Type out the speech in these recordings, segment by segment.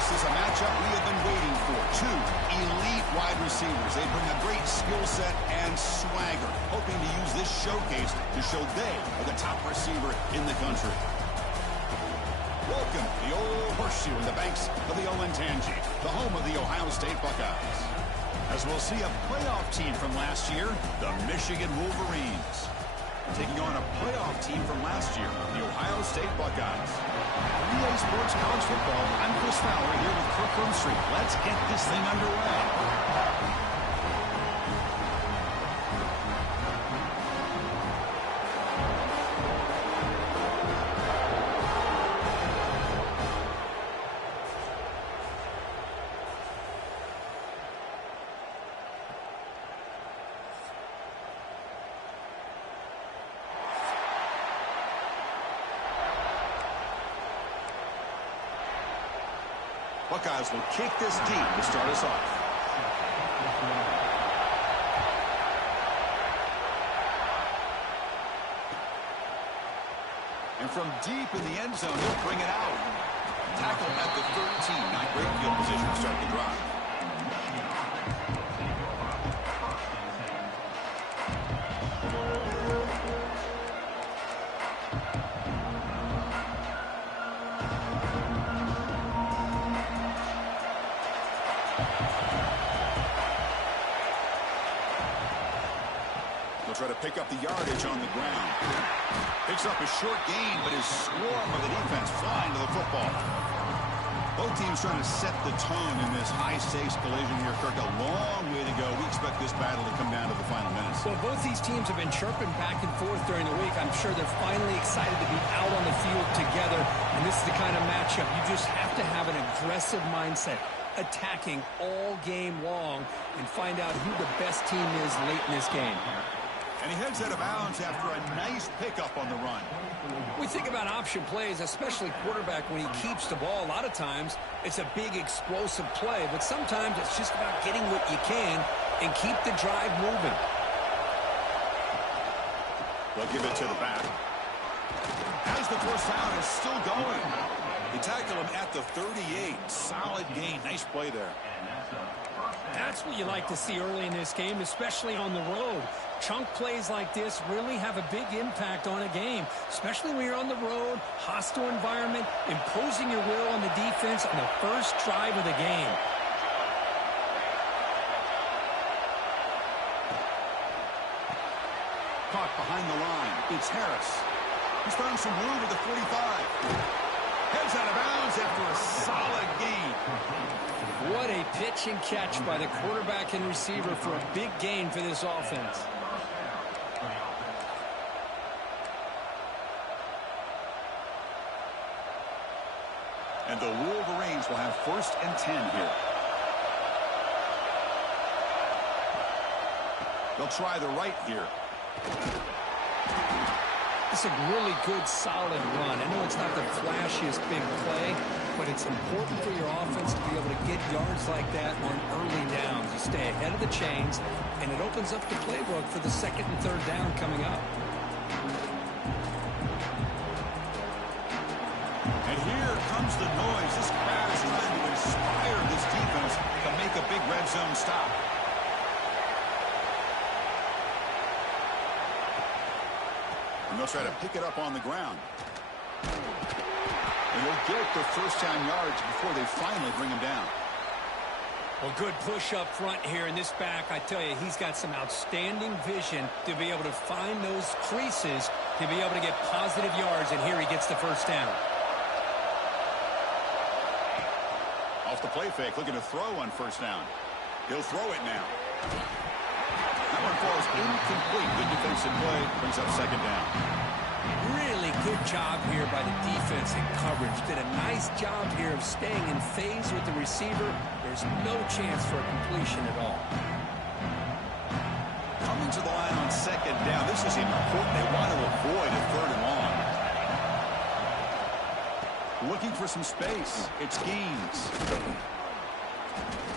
This is a matchup we have been waiting for. Two elite wide receivers. They bring a great skill set and swagger, hoping to use this showcase to show they are the top receiver in the country. Welcome to the old horseshoe in the banks of the Olentangy, the home of the Ohio State Buckeyes. As we'll see a playoff team from last year, the Michigan Wolverines, taking on a playoff team from last year, the Ohio State Buckeyes. EA Sports College Football, I'm Chris Fowler here with Kirk Street. Let's get this thing underway. Buckeyes will kick this deep to start us off. And from deep in the end zone, he'll bring it out. Tackle at the 13. Not great field position to start the drive. Try to pick up the yardage on the ground. Picks up a short gain, but his swarm of the defense flying to the football. Both teams trying to set the tone in this high-stakes collision here, Kirk. A long way to go. We expect this battle to come down to the final minutes. Well, both these teams have been chirping back and forth during the week. I'm sure they're finally excited to be out on the field together, and this is the kind of matchup you just have to have an aggressive mindset, attacking all game long, and find out who the best team is late in this game. And he heads out of bounds after a nice pickup on the run. We think about option plays, especially quarterback when he keeps the ball. A lot of times, it's a big explosive play, but sometimes it's just about getting what you can and keep the drive moving. They'll give it to the back. As the first down is still going. They tackle him at the 38. Solid gain. Nice play there. That's what you like to see early in this game, especially on the road. Chunk plays like this really have a big impact on a game, especially when you're on the road, hostile environment, imposing your will on the defense on the first drive of the game. Caught behind the line. It's Harris. He's found some room at the 45. Heads out of bounds after a solid gain. What a pitch and catch by the quarterback and receiver for a big gain for this offense. And the Wolverines will have 1st and 10 here. They'll try the right here. It's a really good, solid run. I know it's not the flashiest big play, but it's important for your offense to be able to get yards like that on early downs. You stay ahead of the chains, and it opens up the playbook for the 2nd and 3rd down coming up. And here comes the noise. This crowd is trying to inspire this defense to make a big red zone stop. And they'll try to pick it up on the ground. And they'll get the first down yards before they finally bring him down. Well, good push up front here in this back. I tell you, he's got some outstanding vision to be able to find those creases to be able to get positive yards, and here he gets the first down. Off the play fake, looking to throw on first down. He'll throw it now. That one falls incomplete. Good defensive play, brings up 2nd down. Really good job here by the defense in coverage. Did a nice job here of staying in phase with the receiver. There's no chance for a completion at all. Coming to the line on 2nd down. This is important. They want to avoid a 3rd and long. Looking for some space. It's Gaines.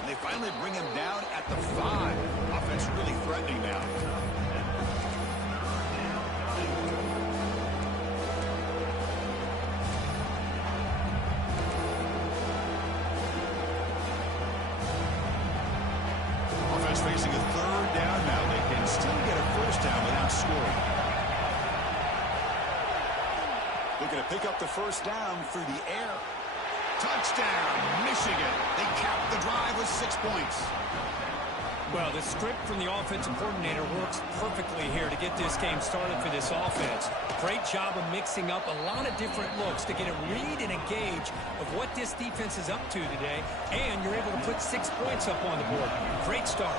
They finally bring him down at the 5. Offense really threatening now. facing a third down now. They can still get a first down without scoring. Looking to pick up the first down through the air. Touchdown, Michigan. They cap the drive with 6 points. Well, the script from the offensive coordinator works perfectly here to get this game started for this offense. Great job of mixing up a lot of different looks to get a read and a gauge of what this defense is up to today, and you're able to put 6 points up on the board. Great start.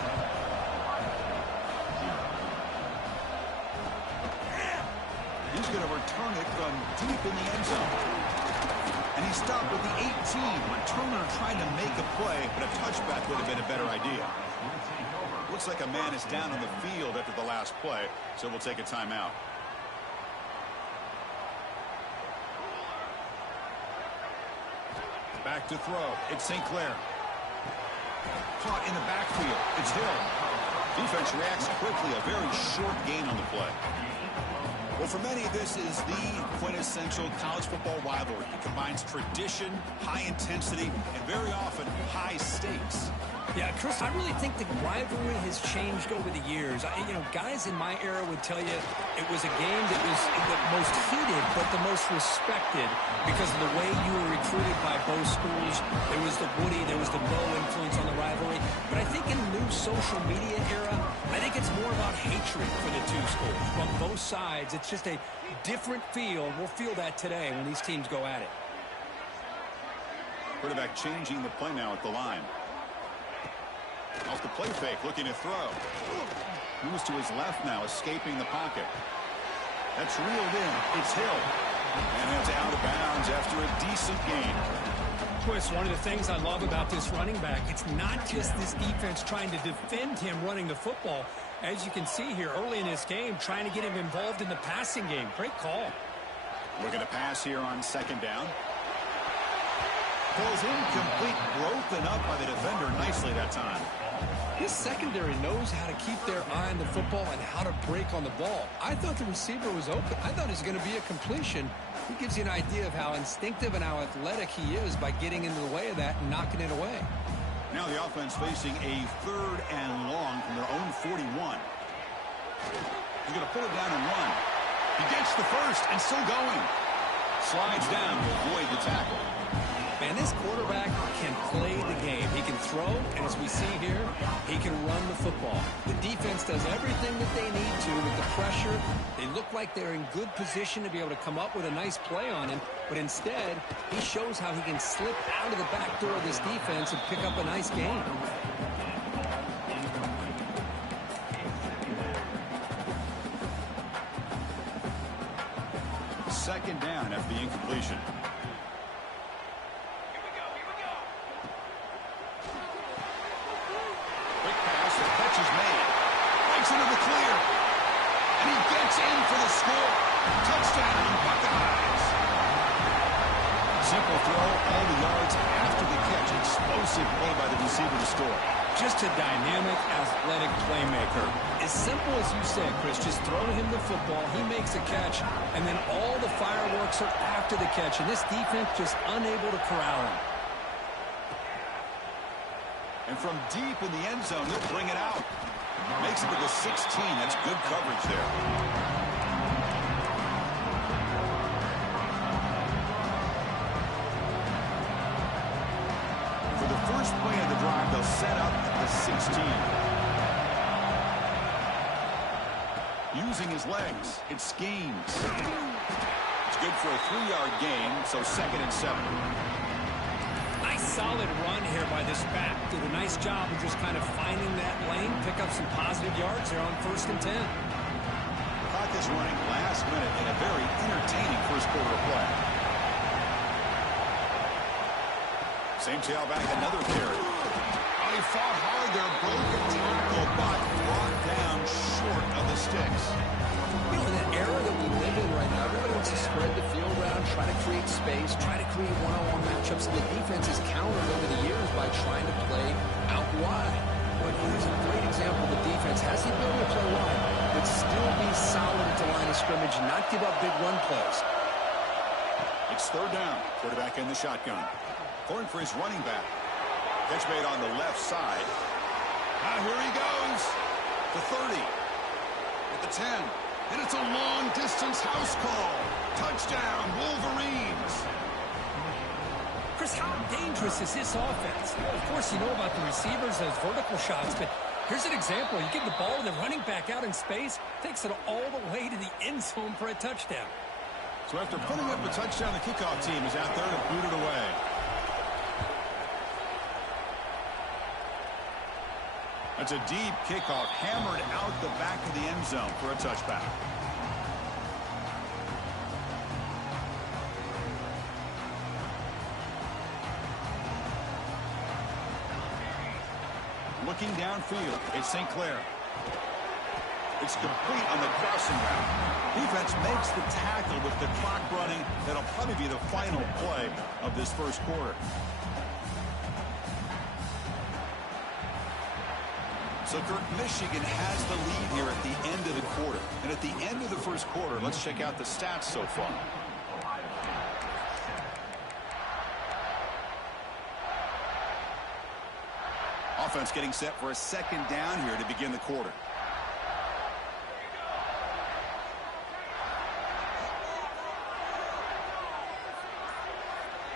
He's going to return it from deep in the end zone. And he stopped with the 18 when Turner tried to make a play, but a touchback would have been a better idea. Looks like a man is down on the field after the last play, so we'll take a timeout. Back to throw. It's St. Clair. Caught in the backfield. It's Hill. Defense reacts quickly. A very short gain on the play. Well, for many, this is the quintessential college football rivalry. It combines tradition, high intensity, and very often high stakes. Yeah, Chris, I really think the rivalry has changed over the years. Guys in my era would tell you it was a game that was the most heated but the most respected because of the way you were recruited by both schools. There was the Woody, there was the Bo influence on the rivalry. But I think in the new social media era, I think it's more about hatred for the two schools. From both sides, it's just a different feel. We'll feel that today when these teams go at it. Quarterback changing the play now at the line. Off the play fake, looking to throw. Moves to his left now, escaping the pocket. That's reeled in. It's Hill. And it's out of bounds after a decent gain. Chris, one of the things I love about this running back, it's not just this defense trying to defend him running the football. As you can see here early in this game, trying to get him involved in the passing game. Great call. Looking to pass here on second down. Pulls incomplete, broken up by the defender nicely that time. His secondary knows how to keep their eye on the football and how to break on the ball. I thought the receiver was open. I thought it was going to be a completion. He gives you an idea of how instinctive and how athletic he is by getting into the way of that and knocking it away. Now the offense facing a third and long from their own 41. He's going to pull it down and run. He gets the first and still going. Slides down to avoid the tackle. Man, this quarterback can play the game. He can throw, and as we see here, he can run the football. The defense does everything that they need to with the pressure. They look like they're in good position to be able to come up with a nice play on him, but instead, he shows how he can slip out of the back door of this defense and pick up a nice gain. Second down after the incompletion. Into the clear, and he gets in for the score. Touchdown, Buckeyes. Simple throw, all the yards after the catch. Explosive play by the receiver to score. Just a dynamic, athletic playmaker. As simple as you said, Chris, just throw him the football, he makes a catch, and then all the fireworks are after the catch, and this defense just unable to corral him. And from deep in the end zone, they'll bring it out. Makes it to the 16. That's good coverage there. For the first play of the drive, they'll set up at the 16. Using his legs, it schemes. It's good for a 3-yard gain, so 2nd and 7. Solid run here by this back. Did a nice job of just kind of finding that lane, pick up some positive yards there on 1st and 10. Clock is running last minute in a very entertaining first quarter of play. Same tailback, another carry. Oh, he fought hard there, broke a tackle, but brought down short of the sticks. You know, in that era that we live in right now, everybody wants to spread the field around, try to create space, try to create one-on-one matchups, and the defense is countered over the years by trying to play out wide. But here's a great example of the defense. Has the ability to play wide, but still be solid at the line of scrimmage, not give up big run plays. It's 3rd down. Quarterback in the shotgun. Going for his running back. Catch made on the left side. Here he goes. The 30. At the 10. And it's a long-distance house call. Touchdown, Wolverines. Chris, how dangerous is this offense? Of course, you know about the receivers, those vertical shots, but here's an example. You give the ball to the running back out in space, takes it all the way to the end zone for a touchdown. So after putting up a touchdown, the kickoff team is out there to boot it away. That's a deep kickoff, hammered out the back of the end zone for a touchback. Looking downfield, it's St. Clair. It's complete on the crossing route. Defense makes the tackle with the clock running. That'll probably be the final play of this first quarter. So, Kirk, Michigan has the lead here at the end of the quarter. And at the end of the first quarter, let's check out the stats so far. Offense getting set for a second down here to begin the quarter.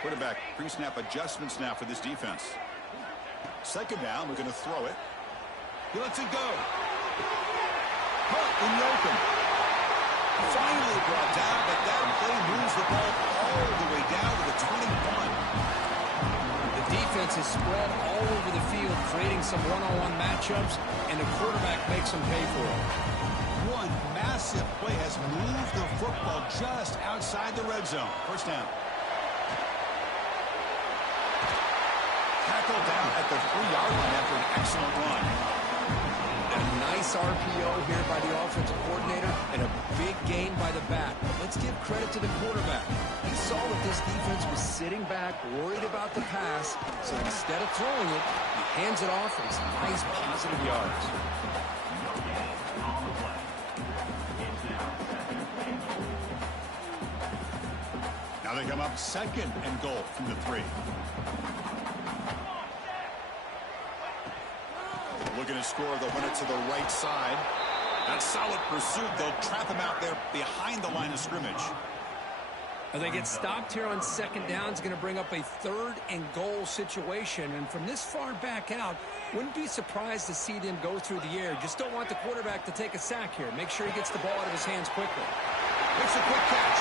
Quarterback pre-snap adjustments now for this defense. Second down, we're going to throw it. He lets it go. Caught in the open. Finally brought down, but that play moves the ball all the way down to the 21. The defense is spread all over the field, creating some one-on-one matchups, and the quarterback makes them pay for it. One massive play has moved the football just outside the red zone. First down. Tackled down at the 3-yard line after an excellent run. A nice RPO here by the offensive coordinator and a big gain by the back. But let's give credit to the quarterback. He saw that this defense was sitting back, worried about the pass, so instead of throwing it, he hands it off for some nice positive yards. Now they come up second and goal from the 3. Looking to score the winner to the right side. That solid pursuit. They'll trap him out there behind the line of scrimmage. And they get stopped here on second down. It's going to bring up a third and goal situation. And from this far back out, wouldn't be surprised to see them go through the air. Just don't want the quarterback to take a sack here. Make sure he gets the ball out of his hands quickly. It's a quick catch.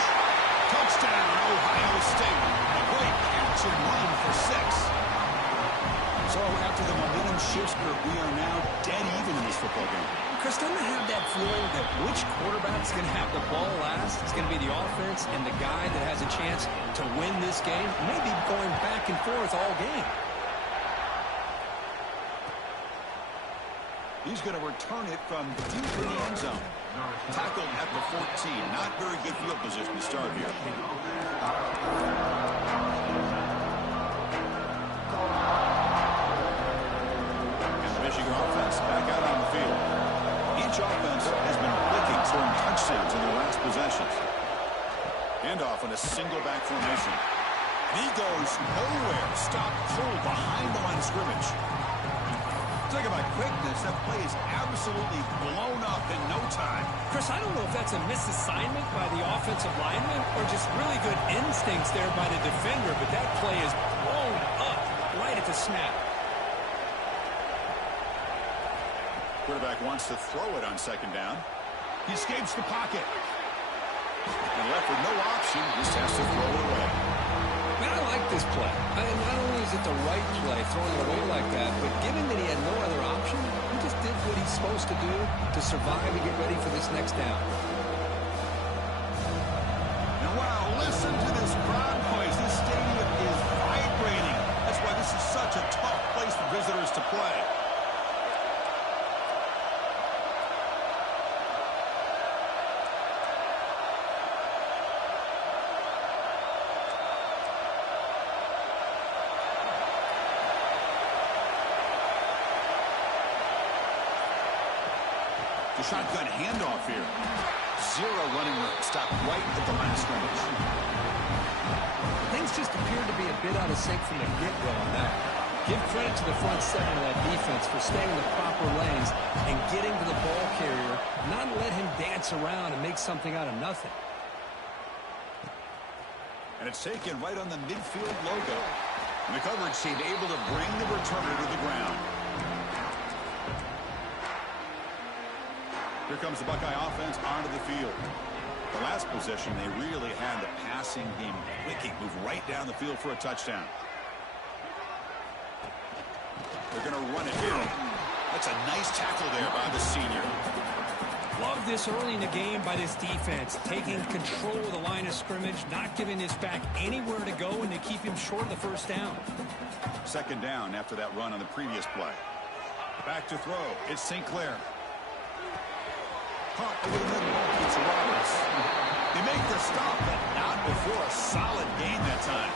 Touchdown, Ohio State. A great catch and run for 6. So after the momentum shifts, we are now dead even in this football game. Chris, doesn't have that feeling that which quarterback's going to have the ball last? It's going to be the offense and the guy that has a chance to win this game. Maybe going back and forth all game. He's going to return it from deep in the end zone. Tackled at the 14. Not very good field position to start here. Michigan offense back out on the field. Each offense has been clicking, scoring touchdowns in their last possessions. Handoff in a single back formation. And he goes nowhere. Stopped cold behind the line of scrimmage. Talk about quickness. That play is absolutely blown up in no time. Chris, I don't know if that's a misassignment by the offensive lineman or just really good instincts there by the defender, but that play is blown up right at the snap. Quarterback wants to throw it on second down. He escapes the pocket. And left with no option, just has to throw it away. Man, I like this play. Not only is it the right play, throwing it away like that, but given that he had no other option, he just did what he's supposed to do to survive and get ready for this next down. And wow, listen to this crowd noise. This stadium is vibrating. That's why this is such a tough place for visitors to play. The shotgun handoff here. Zero running room. Stopped right at the line of scrimmage. Things just appeared to be a bit out of sync from the get-go on that. Give credit to the front seven of that defense for staying in the proper lanes and getting to the ball carrier, not let him dance around and make something out of nothing. And it's taken right on the midfield logo. And the coverage team able to bring the returner to the ground. Here comes the Buckeye offense onto the field. The last possession, they really had the passing game clicking, move right down the field for a touchdown. They're going to run it here. That's a nice tackle there by the senior. Love this early in the game by this defense, taking control of the line of scrimmage, not giving this back anywhere to go, and to keep him short of the first down. Second down after that run on the previous play. Back to throw. It's St. Clair. Caught over the middle. It's Roberts. They make the stop, but not before a solid gain that time.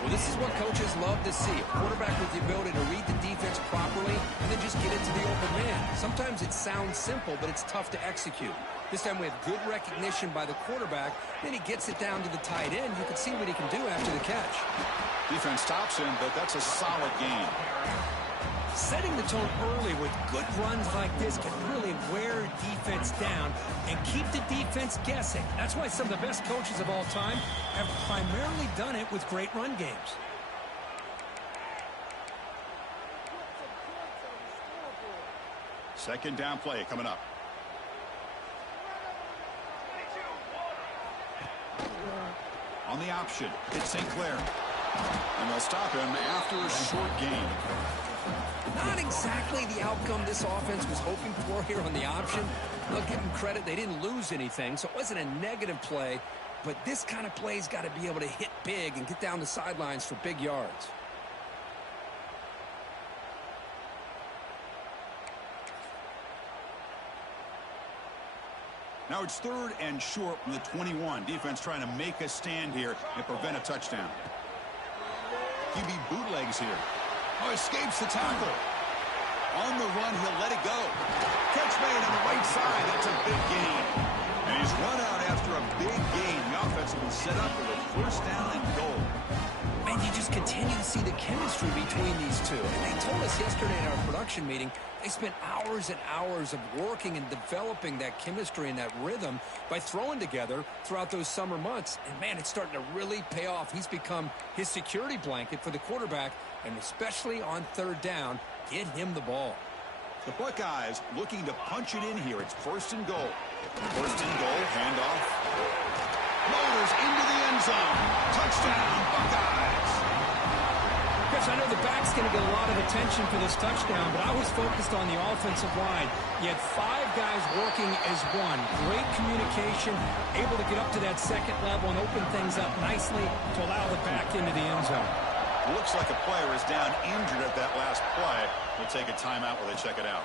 Well, this is what coaches love to see. A quarterback with the ability to read the defense properly and then just get into the open man. Sometimes it sounds simple, but it's tough to execute. This time we have good recognition by the quarterback. Then he gets it down to the tight end. You can see what he can do after the catch. Defense stops him, but that's a solid gain. Setting the tone early with good runs like this can really wear defense down and keep the defense guessing. That's why some of the best coaches of all time have primarily done it with great run games. Second down play coming up. On the option, it's St. Clair. And they'll stop him after a short gain. Not exactly the outcome this offense was hoping for here on the option. They'll give them credit. They didn't lose anything, so it wasn't a negative play. But this kind of play's got to be able to hit big and get down the sidelines for big yards. Now it's third and short from the 21. Defense trying to make a stand here and prevent a touchdown. QB bootlegs here. Oh, escapes the tackle. On the run, he'll let it go. Catch made on the right side. That's a big gain. And he's run out after a big gain. The offense will be set up with a first down and goal. And you just continue to see the chemistry between these two. And they told us yesterday in our production meeting, they spent hours and hours of working and developing that chemistry and that rhythm by throwing together throughout those summer months. And, man, it's starting to really pay off. He's become his security blanket for the quarterback, and especially on third down, get him the ball. The Buckeyes looking to punch it in here. It's first and goal. First and goal, handoff. Motors into the end zone. Touchdown, Buckeyes. Chris, I know the back's going to get a lot of attention for this touchdown, but I was focused on the offensive line. You had 5 guys working as one. Great communication, able to get up to that second level and open things up nicely to allow the back into the end zone. Looks like a player is down injured at that last play. We'll take a timeout while they check it out.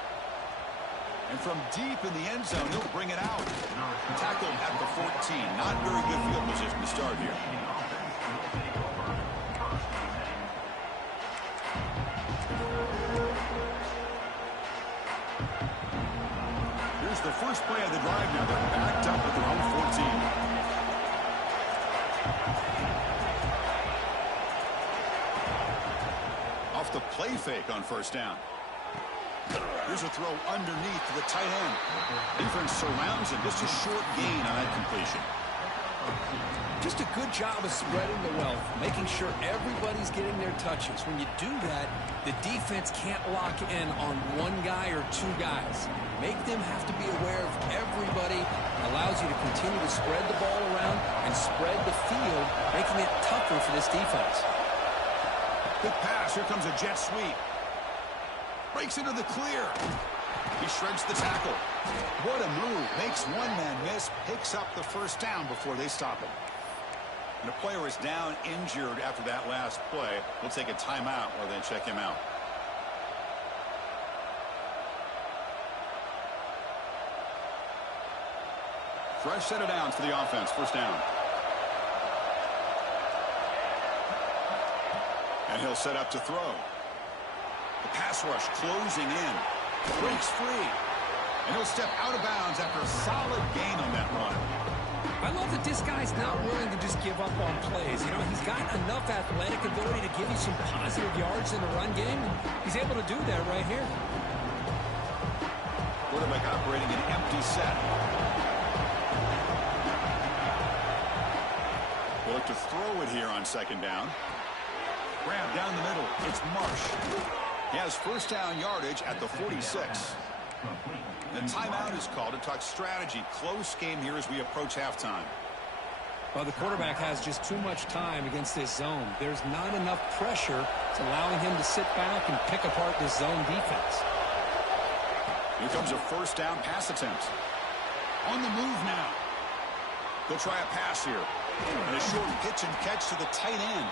And from deep in the end zone, he'll bring it out. Tackled at the 14. Not very good field position to start here. Here's the first play of the drive now. They're backed up at their own 14. Off the play fake on first down. Here's a throw underneath to the tight end. Defense surrounds him. Just a short gain on that completion. Just a good job of spreading the wealth, making sure everybody's getting their touches. When you do that, the defense can't lock in on one guy or 2 guys. Make them have to be aware of everybody. Allows you to continue to spread the ball around and spread the field, making it tougher for this defense. Good pass. Here comes a jet sweep. Breaks into the clear. He shreds the tackle. What a move. Makes one man miss. Picks up the first down before they stop him. And the player is down injured after that last play. We'll take a timeout while they check him out. Fresh set of downs for the offense. First down. And he'll set up to throw. The pass rush closing in. Breaks free. And he'll step out of bounds after a solid gain on that run. I love that this guy's not willing to just give up on plays. You know, he's got enough athletic ability to give you some positive yards in the run game. He's able to do that right here. Quarterback operating an empty set. We'll look to throw it here on second down. Grab down the middle. It's Marsh. He has first down yardage at the 46. The timeout is called to talk strategy. Close game here as we approach halftime. Well, the quarterback has just too much time against this zone. There's not enough pressure. It's allowing him to sit back and pick apart this zone defense. Here comes a first down pass attempt. On the move now. They'll try a pass here. And a short pitch and catch to the tight end.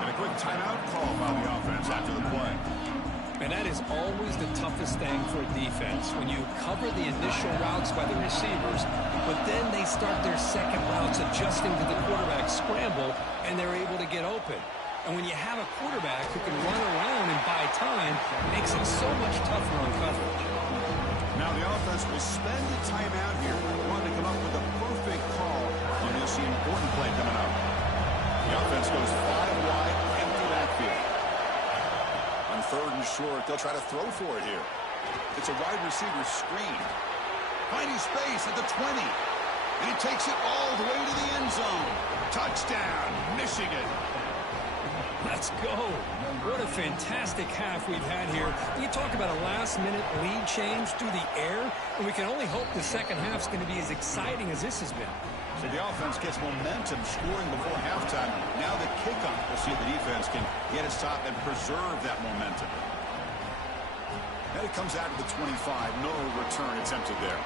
And a quick timeout call by the offense after the play. And that is always the toughest thing for a defense, when you cover the initial routes by the receivers, but then they start their second routes adjusting to the quarterback's scramble, and they're able to get open. And when you have a quarterback who can run around and buy time, it makes it so much tougher on coverage. Now the offense will spend the timeout here. Wanting to come up with a perfect call on this important play coming up. The offense goes 5 wide, empty backfield. On third and short, they'll try to throw for it here. It's a wide receiver screen. Finding space at the 20. And he takes it all the way to the end zone. Touchdown, Michigan. Let's go. What a fantastic half we've had here. You talk about a last-minute lead change through the air, and we can only hope the second half's going to be as exciting as this has been. So the offense gets momentum scoring before halftime. Now the kickoff. We'll see if the defense can get a stop and preserve that momentum. And it comes out of the 25. No return attempted there.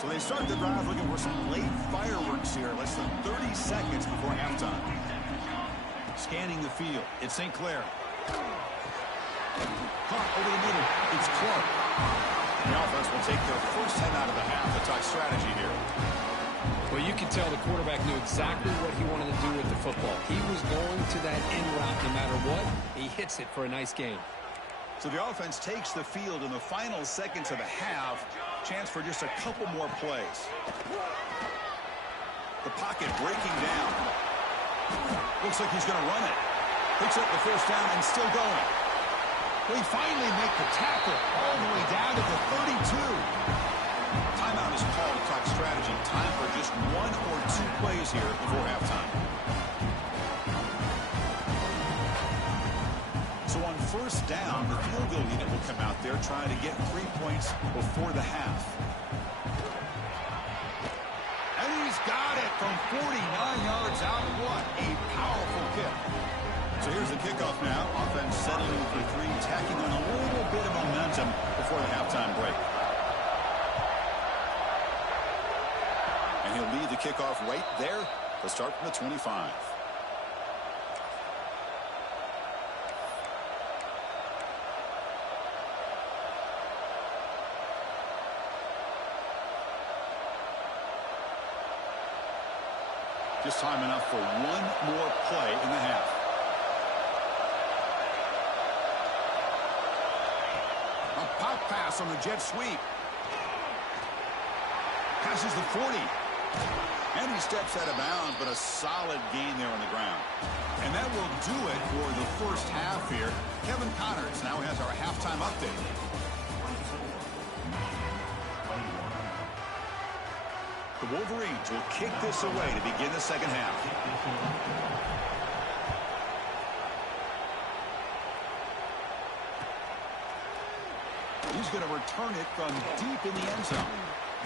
So they start the drive looking for some late fireworks here. Less than 30 seconds before halftime. Scanning the field. It's St. Clair. Caught over the middle. It's Clark. The offense will take their first time out of the half to talk strategy here. Well, you can tell the quarterback knew exactly what he wanted to do with the football. He was going to that in route no matter what. He hits it for a nice gain. So the offense takes the field in the final seconds of the half. Chance for just a couple more plays. The pocket breaking down. Looks like he's going to run it. Picks up the first down and still going. We finally make the tackle all the way down to the 32. Timeout is called to talk strategy. Time for just 1 or 2 plays here before halftime. So on first down, the field goal unit will come out there trying to get 3 points before the half. And he's got it from 49 yards out. What a powerful kick. So here's the kickoff now. Offense settling for 3, tacking on a little bit of momentum before the halftime break. And he'll lead the kickoff right there to start from the 25. Just time enough for 1 more play in the half. A pop pass on the jet sweep. Passes the 40. And he steps out of bounds, but a solid gain there on the ground. And that will do it for the first half here. Kevin Connors now has our halftime update. The Wolverines will kick this away to begin the second half. He's going to return it from deep in the end zone.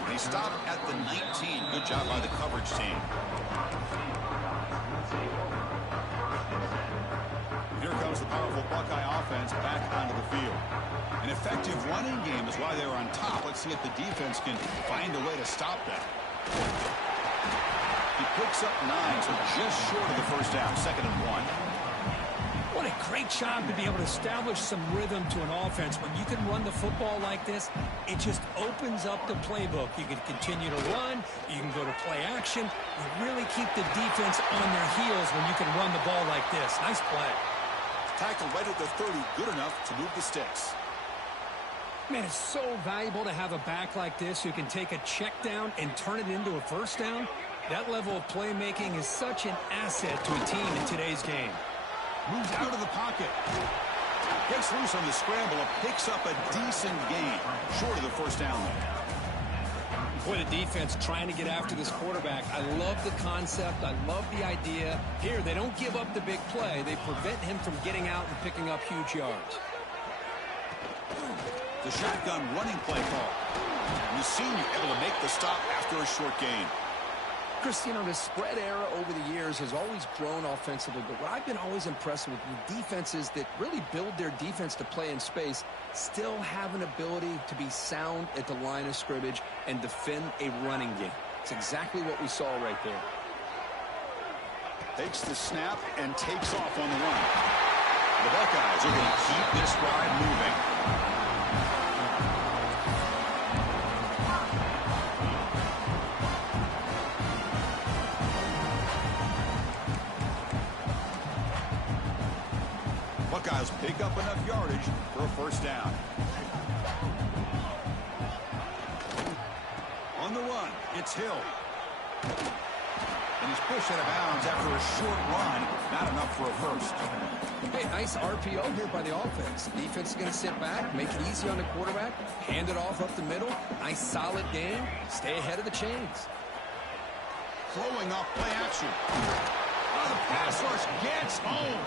He stopped at the 19. Good job by the coverage team. Here comes the powerful Buckeye offense back onto the field. An effective running game is why they were on top. Let's see if the defense can find a way to stop that. He picks up 9, so just short of the first down, 2nd and 1. What a great job to be able to establish some rhythm to an offense. When you can run the football like this, it just opens up the playbook. You can continue to run. You can go to play action. You really keep the defense on their heels when you can run the ball like this. Nice play. Tackled right at the 30, good enough to move the sticks. Man, it's so valuable to have a back like this who can take a check down and turn it into a first down. That level of playmaking is such an asset to a team in today's game. Moves out of the pocket. Gets loose on the scramble and picks up a decent gain. Short of the first down, though. Boy, the defense trying to get after this quarterback. I love the concept. I love the idea. Here, they don't give up the big play. They prevent him from getting out and picking up huge yards. The shotgun running play call. And the senior able to make the stop after a short gain. Chris, you know, the spread era over the years has always grown offensively, but what I've been always impressed with defenses that really build their defense to play in space still have an ability to be sound at the line of scrimmage and defend a running game. It's exactly what we saw right there. Takes the snap and takes off on the run. The Buckeyes are going to keep this drive moving. Buckeyes pick up enough yardage for a first down. On the run, it's Hill. And he's pushed out of bounds after a short run. Not enough for a first. Hey, nice RPO here by the offense. Defense is going to sit back, make it easy on the quarterback, hand it off up the middle. Nice solid game. Stay ahead of the chains. Throwing off play action. Oh, the pass rush gets home.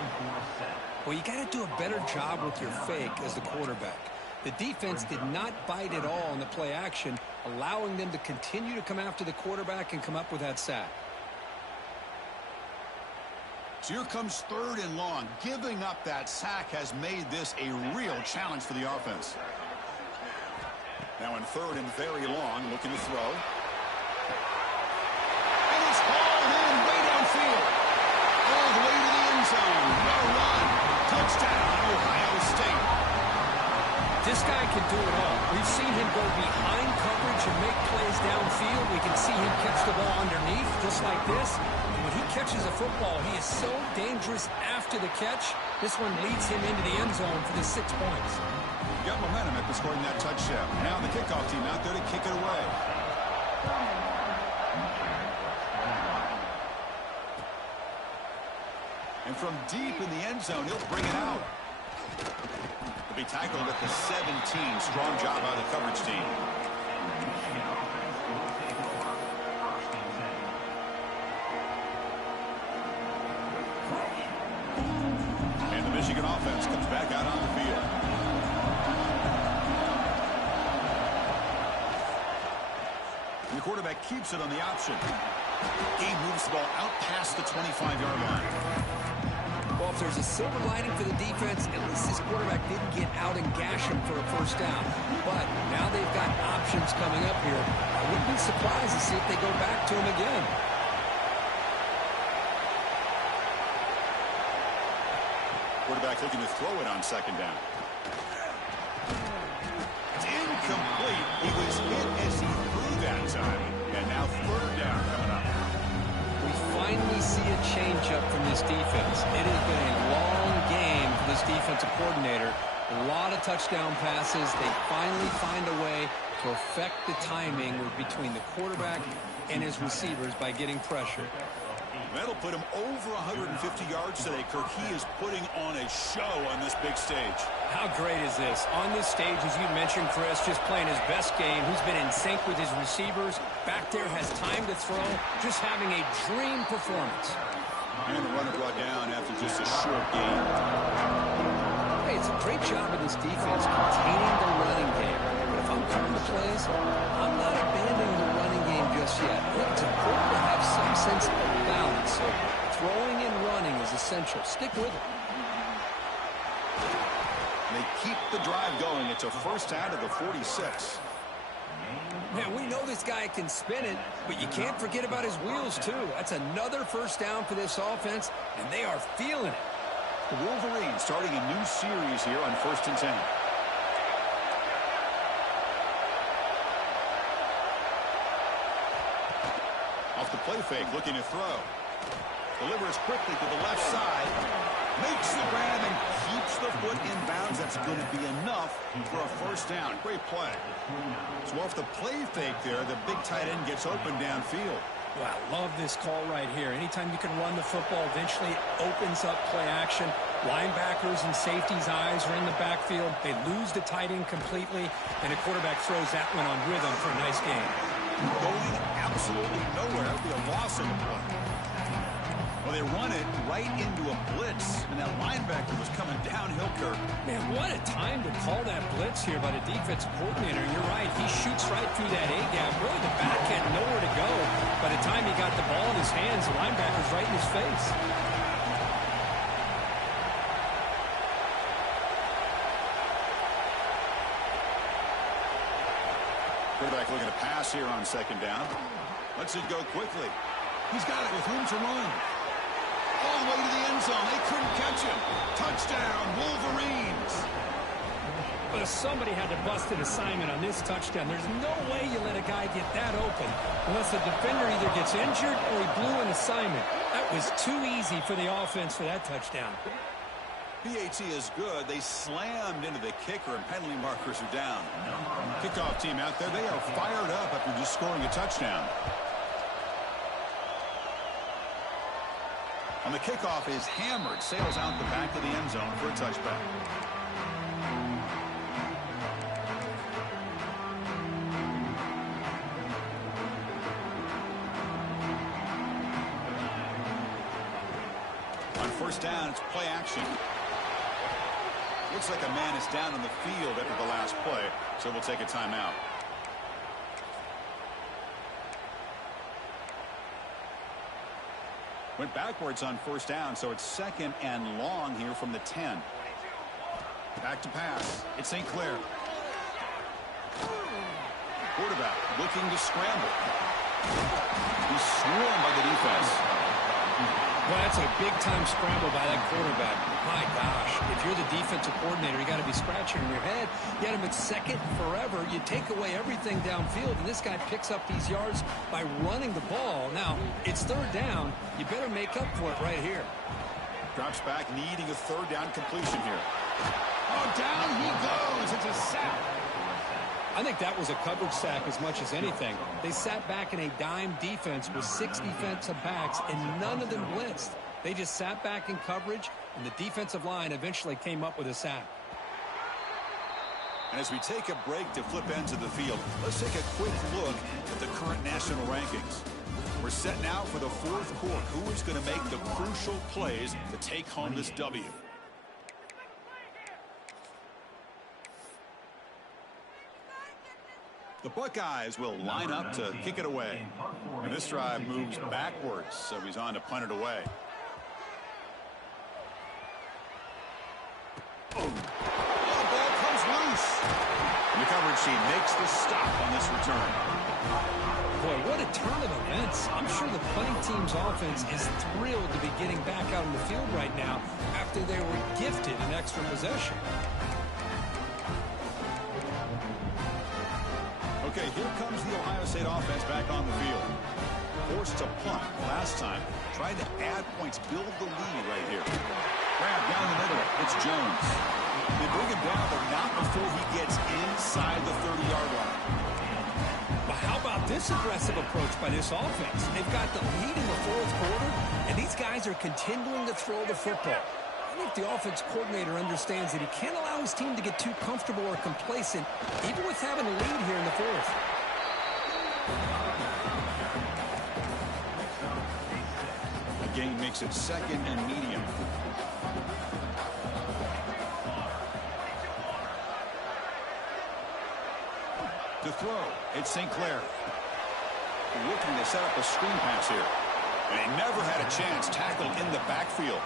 Well, you got to do a better job with your fake as the quarterback. The defense did not bite at all on the play action, allowing them to continue to come after the quarterback and come up with that sack. So here comes 3rd and long. Giving up that sack has made this a real challenge for the offense. Now in 3rd and very long, looking to throw. And it's hauled in way downfield. All the way to the end zone. Well run. Touchdown, Ohio State. This guy can do it all. We've seen him go behind coverage and make plays downfield. We can see him catch the ball underneath, just like this. And when he catches a football, he is so dangerous after the catch. This one leads him into the end zone for the 6 points. Got momentum after scoring that touchdown. Now the kickoff team out there to kick it away. And from deep in the end zone, he'll bring it out. He'll be tackled at the 17. Strong job by the coverage team. And the Michigan offense comes back out on the field. And the quarterback keeps it on the option. He moves the ball out past the 25-yard line. Well, if there's a silver lining for the defense, at least this quarterback didn't get out and gash him for a first down. But now they've got options coming up here. I wouldn't be surprised to see if they go back to him again. Quarterback looking to throw it on 2nd down. It's incomplete. He was hit as he threw that time. And now 3rd down coming up. We finally see a change-up from this defense. It has been a long game for this defensive coordinator. A lot of touchdown passes. They finally find a way to affect the timing between the quarterback and his receivers by getting pressure. That'll put him over 150 yards today, Kirk. He is putting on a show on this big stage. How great is this? On this stage, as you mentioned, Chris, just playing his best game. He's been in sync with his receivers. Back there, has time to throw. Just having a dream performance. And the runner brought down after just a short game. Hey, it's a great job of this defense containing the running game. But if I'm calling the plays, I'm not abandoning the running game just yet. I think it's important to have some sense of balance. So throwing and running is essential. Stick with it. They keep the drive going. It's a first down to the 46. Man, we know this guy can spin it, but you can't forget about his wheels, too. That's another first down for this offense, and they are feeling it. The Wolverines starting a new series here on 1st and 10. Off the play fake, looking to throw. Delivers quickly to the left side. Makes the grab and keeps the foot in bounds. That's going to be enough for a first down. Great play. So off the play fake there, the big tight end gets open downfield. Wow, love this call right here. Anytime you can run the football, eventually it opens up play action. Linebackers and safeties' eyes are in the backfield. They lose the tight end completely, and the quarterback throws that one on rhythm for a nice gain. Going absolutely nowhere. It'll be a loss of the play. Well, they run it right into a blitz, and that linebacker was coming downhill, Kirk. Man, what a time to call that blitz here by the defensive coordinator. You're right. He shoots right through that A-gap. Really, the back had nowhere to go. By the time he got the ball in his hands, the linebacker's right in his face. Quarterback looking to pass here on second down. Lets it go quickly. He's got it with room to run. All the way to the end zone. They couldn't catch him. Touchdown, Wolverines. But somebody had to bust an assignment on this touchdown. There's no way you let a guy get that open unless the defender either gets injured or he blew an assignment. That was too easy for the offense for that touchdown. PAT is good. They slammed into the kicker, and penalty markers are down. Kickoff team out there. They are fired up after just scoring a touchdown. On the kickoff is hammered. Sails out the back of the end zone for a touchback. On first down, it's play action. Looks like a man is down on the field after the last play, so we'll take a timeout. Went backwards on first down, so it's second and long here from the 10. Back to pass. It's St. Clair. Quarterback looking to scramble. He's swarmed by the defense. Well, that's a big-time scramble by that quarterback. My gosh, if you're the defensive coordinator, you got to be scratching your head. You had him at second forever. You take away everything downfield, and this guy picks up these yards by running the ball. Now, it's third down. You better make up for it right here. Drops back, needing a third down completion here. Oh, down he goes. It's a sack. I think that was a coverage sack as much as anything. They sat back in a dime defense with 6 defensive backs, and none of them blitzed. They just sat back in coverage, and the defensive line eventually came up with a sack. And as we take a break to flip ends of the field, let's take a quick look at the current national rankings. We're set now for the fourth quarter. Who is going to make the crucial plays to take home this W? The Buckeyes will line up to kick it away. And this drive moves backwards, so he's on to punt it away. Oh, the ball comes loose. And the coverage team makes the stop on this return. Boy, what a turn of events. I'm sure the punting team's offense is thrilled to be getting back out on the field right now after they were gifted an extra possession. Okay, here comes the Ohio State offense back on the field. Forced to punt last time. Trying to add points, build the lead right here. Grab down the middle. It's Jones. They bring him down, but not before he gets inside the 30-yard line. But how about this aggressive approach by this offense? They've got the lead in the fourth quarter, and these guys are continuing to throw the football. I think the offense coordinator understands that he can't allow his team to get too comfortable or complacent, even with having a lead here in the fourth. The gain makes it second and medium. To throw, it's St. Clair. Looking to set up a screen pass here. And he never had a chance, tackled in the backfield.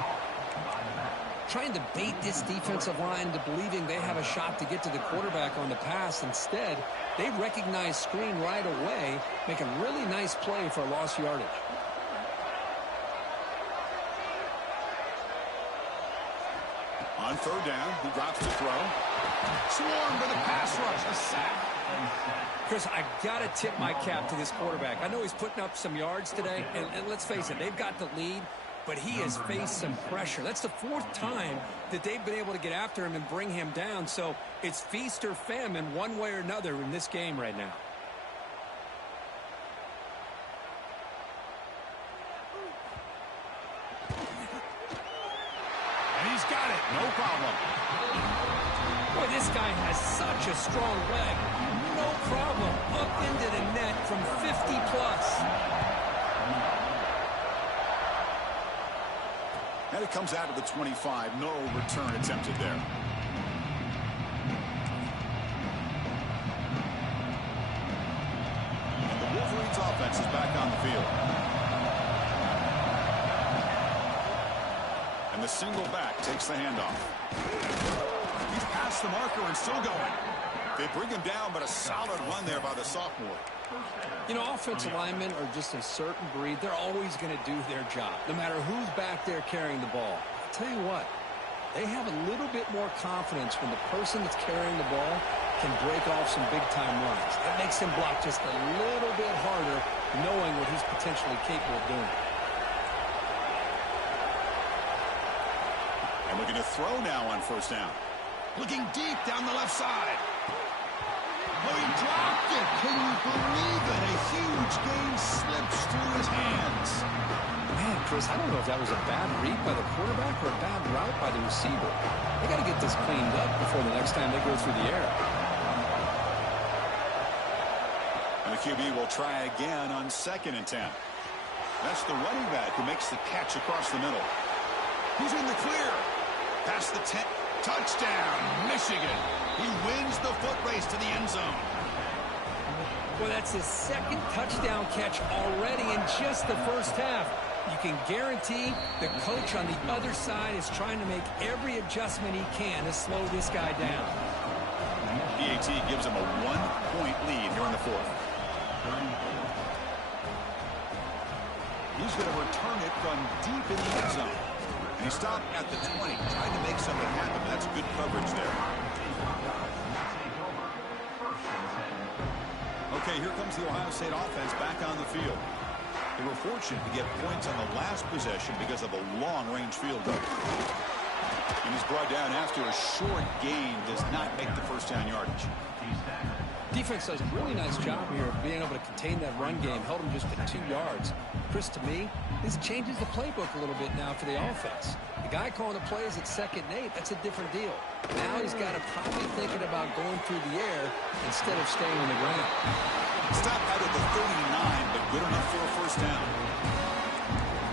Trying to bait this defensive line into believing they have a shot to get to the quarterback on the pass. Instead, they recognize screen right away, make a really nice play for lost yardage. On third down, he drops to throw. Swarmed by the pass rush, a sack. Chris, I got to tip my cap to this quarterback. I know he's putting up some yards today, and let's face it, they've got the lead. but he has faced some pressure. That's the 4th time that they've been able to get after him and bring him down. So it's feast or famine one way or another in this game right now. And he's got it. No problem. Boy, this guy has such a strong leg. No problem. Up into the net from 50 plus. And it comes out of the 25. No return attempted there. And the Wolverines offense is back on the field. And the single back takes the handoff. He's past the marker and still going. They bring him down, but a solid run there by the sophomore. You know, offensive linemen are just a certain breed. They're always going to do their job, no matter who's back there carrying the ball. I'll tell you what, they have a little bit more confidence when the person that's carrying the ball can break off some big-time runs. That makes him block just a little bit harder, knowing what he's potentially capable of doing. And looking to throw now on first down. Looking deep down the left side. Oh, he dropped it. Can you believe it? A huge gain slips through his hands. Man, Chris, I don't know if that was a bad read by the quarterback or a bad route by the receiver. They got to get this cleaned up before the next time they go through the air. And the QB will try again on 2nd and 10. That's the running back who makes the catch across the middle. Who's in the clear? Past the 10. Touchdown, Michigan. He wins the foot race to the end zone. Well, that's his 2nd touchdown catch already in just the first half. You can guarantee the coach on the other side is trying to make every adjustment he can to slow this guy down. PAT gives him a 1-point lead here in the 4th. He's going to return it from deep in the end zone. And he stopped at the 20, trying to make something happen. That's good coverage there. Okay, here comes the Ohio State offense back on the field. They were fortunate to get points on the last possession because of a long-range field goal. And he's brought down after a short gain, does not make the first down yardage. Defense does a really nice job here of being able to contain that run game, held him just at 2 yards. Chris, to me, this changes the playbook a little bit now for the offense. The guy calling the plays at 2nd and 8, that's a different deal. Now he's got to probably thinking about going through the air instead of staying on the ground. Stop out of the 39, but good enough for a first down.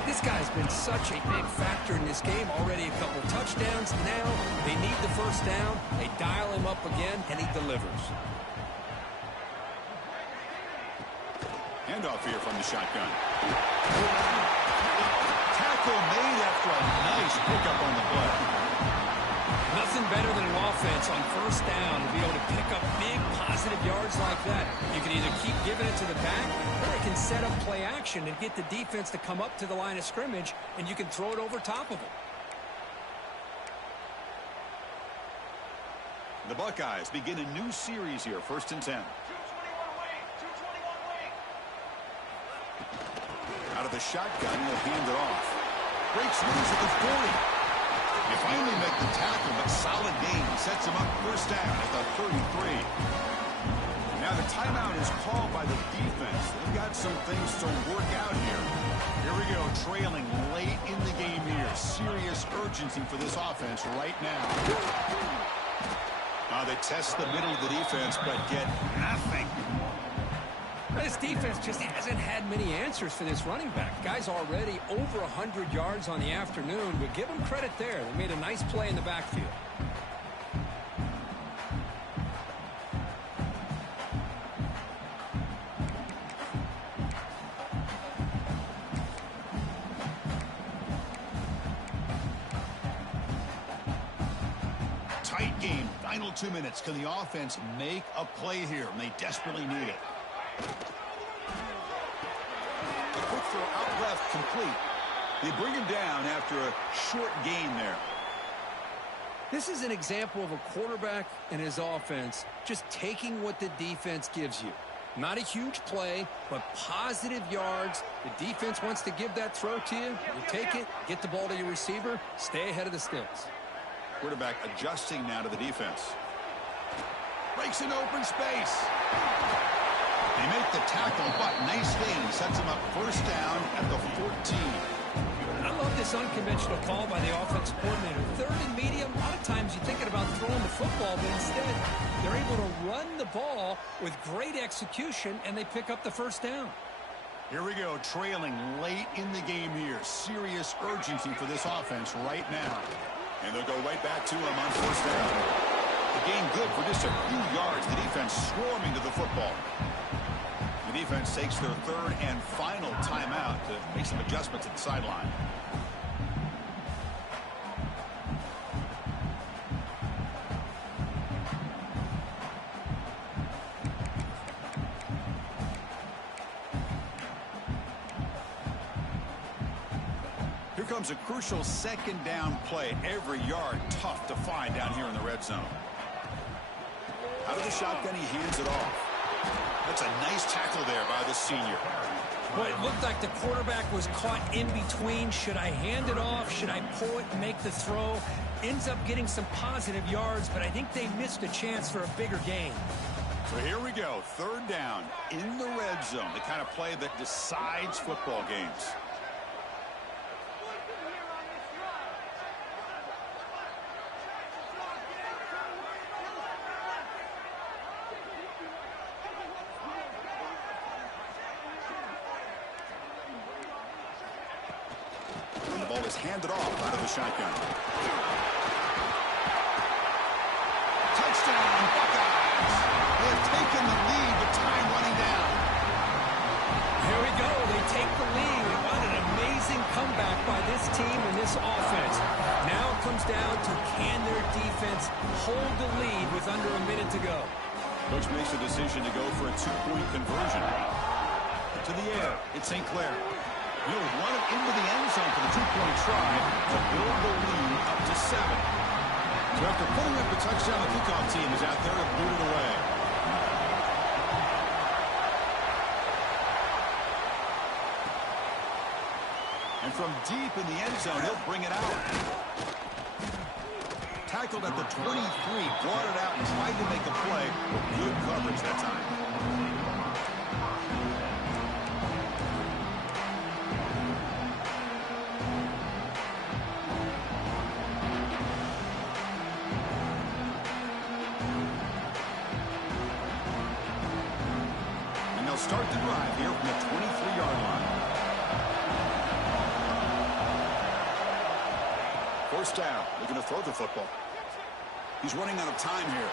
This guy's been such a big factor in this game. Already a couple touchdowns. Now they need the first down. They dial him up again, and he delivers. Handoff here from the shotgun. Tackle made after a nice pickup on the play. Nothing better than an offense on first down to be able to pick up big positive yards like that. You can either keep giving it to the back, or it can set up play action and get the defense to come up to the line of scrimmage, and you can throw it over top of them. The Buckeyes begin a new series here, 1st and 10. Out of the shotgun, he'll hand it off. Breaks loose at the 40. They finally make the tackle, but solid gain sets him up first down at the 33. Now the timeout is called by the defense. They've got some things to work out here. Here we go, trailing late in the game here. Serious urgency for this offense right now. They test the middle of the defense, but get nothing. This defense just hasn't had many answers for this running back. Guy's already over 100 yards on the afternoon, but give him credit there. They made a nice play in the backfield. Tight game, final 2 minutes. Can the offense make a play here? And they desperately need it. A quick throw out left, complete. They bring him down after a short gain there. This is an example of a quarterback and his offense just taking what the defense gives you. Not a huge play, but positive yards. The defense wants to give that throw to you. You take it, get the ball to your receiver, stay ahead of the sticks. Quarterback adjusting now to the defense. Breaks an open space. They make the tackle, but nice gain. Sets him up first down at the 14. I love this unconventional call by the offensive coordinator. Third and medium, a lot of times you're thinking about throwing the football, but instead they're able to run the ball with great execution, and they pick up the first down. Here we go, trailing late in the game here. Serious urgency for this offense right now. And they'll go right back to him on first down. The gain good for just a few yards. The defense swarming to the football. The defense takes their third and final timeout to make some adjustments at the sideline. Here comes a crucial second down play. Every yard tough to find down here in the red zone. Out of the shotgun, he hands it off. That's a nice tackle there by the senior. Well, it looked like the quarterback was caught in between. Should I hand it off? Should I pull it and make the throw? Ends up getting some positive yards, but I think they missed a chance for a bigger gain. So here we go. Third down in the red zone. The kind of play that decides football games. Handed off out of the shotgun. Touchdown, Buckeyes. They have taken the lead with time running down. Here we go. They take the lead. What an amazing comeback by this team and this offense. Now it comes down to can their defense hold the lead with under a minute to go. Coach makes the decision to go for a two-point conversion. To the air, it's St. Clair. He'll run it into the end zone for the two-point try to build the lead up to 7. So after putting up the touchdown, the kickoff team is out there to boot it away. And from deep in the end zone, he'll bring it out. Tackled at the 23, brought it out and tried to make a play. Good coverage that time. Start the drive here from the 23-yard line. First down, looking to throw the football. He's running out of time here.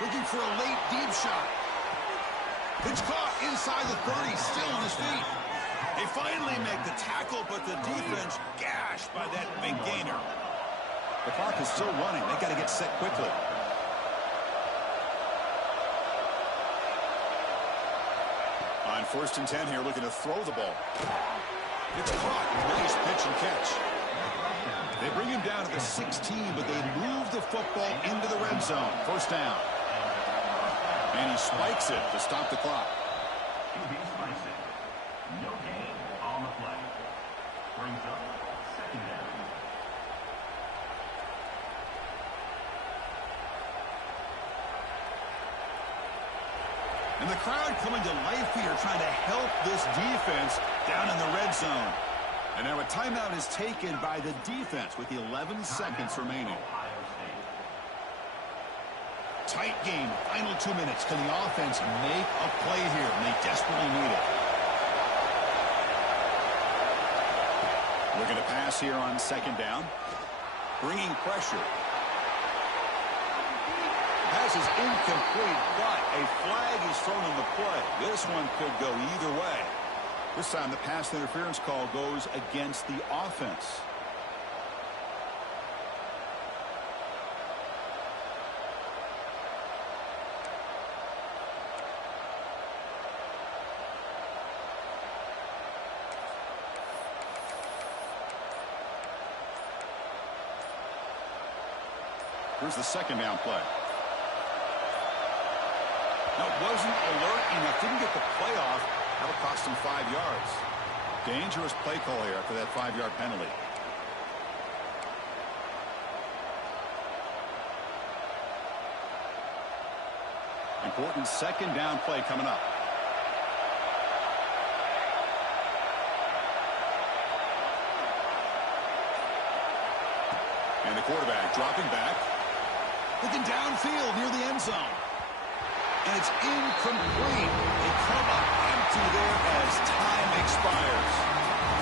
Looking for a late deep shot. It's caught inside the 30, still on his feet. They finally make the tackle, but the defense gashed by that big gainer. The clock is still running. They got to get set quickly. On first and 10 here, looking to throw the ball. It's caught. Nice pitch and catch. They bring him down to the 16, but they move the football into the red zone. First down. And he spikes it to stop the clock. No gain on the play. Brings up second down. And the crowd coming to life here, trying to help this defense down in the red zone. And now a timeout is taken by the defense with 11 seconds remaining. Tight game, final 2 minutes. Can the offense make a play here? And they desperately need it. Looking to pass here on second down. Bringing pressure. Pass is incomplete, but a flag is thrown on the play. This one could go either way. This time the pass interference call goes against the offense. Here's the second down play. No, wasn't alert enough. Didn't get the play off. That'll cost him 5 yards. Dangerous play call here after that 5-yard penalty. Important second down play coming up. And the quarterback dropping back. Looking downfield near the end zone. And it's incomplete. They come up empty there as time expires.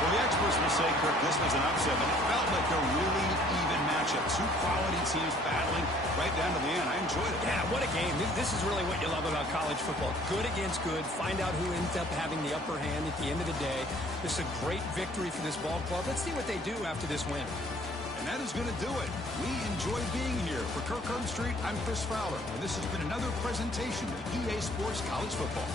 Well, the experts will say, Kirk, this was an upset, but it felt like a really even matchup. Two quality teams battling right down to the end. I enjoyed it. Yeah, what a game. This is really what you love about college football. Good against good. Find out who ends up having the upper hand at the end of the day. This is a great victory for this ball club. Let's see what they do after this win. And that is going to do it. We enjoy being here. For Kirk Street, I'm Chris Fowler, and this has been another presentation of EA Sports College Football.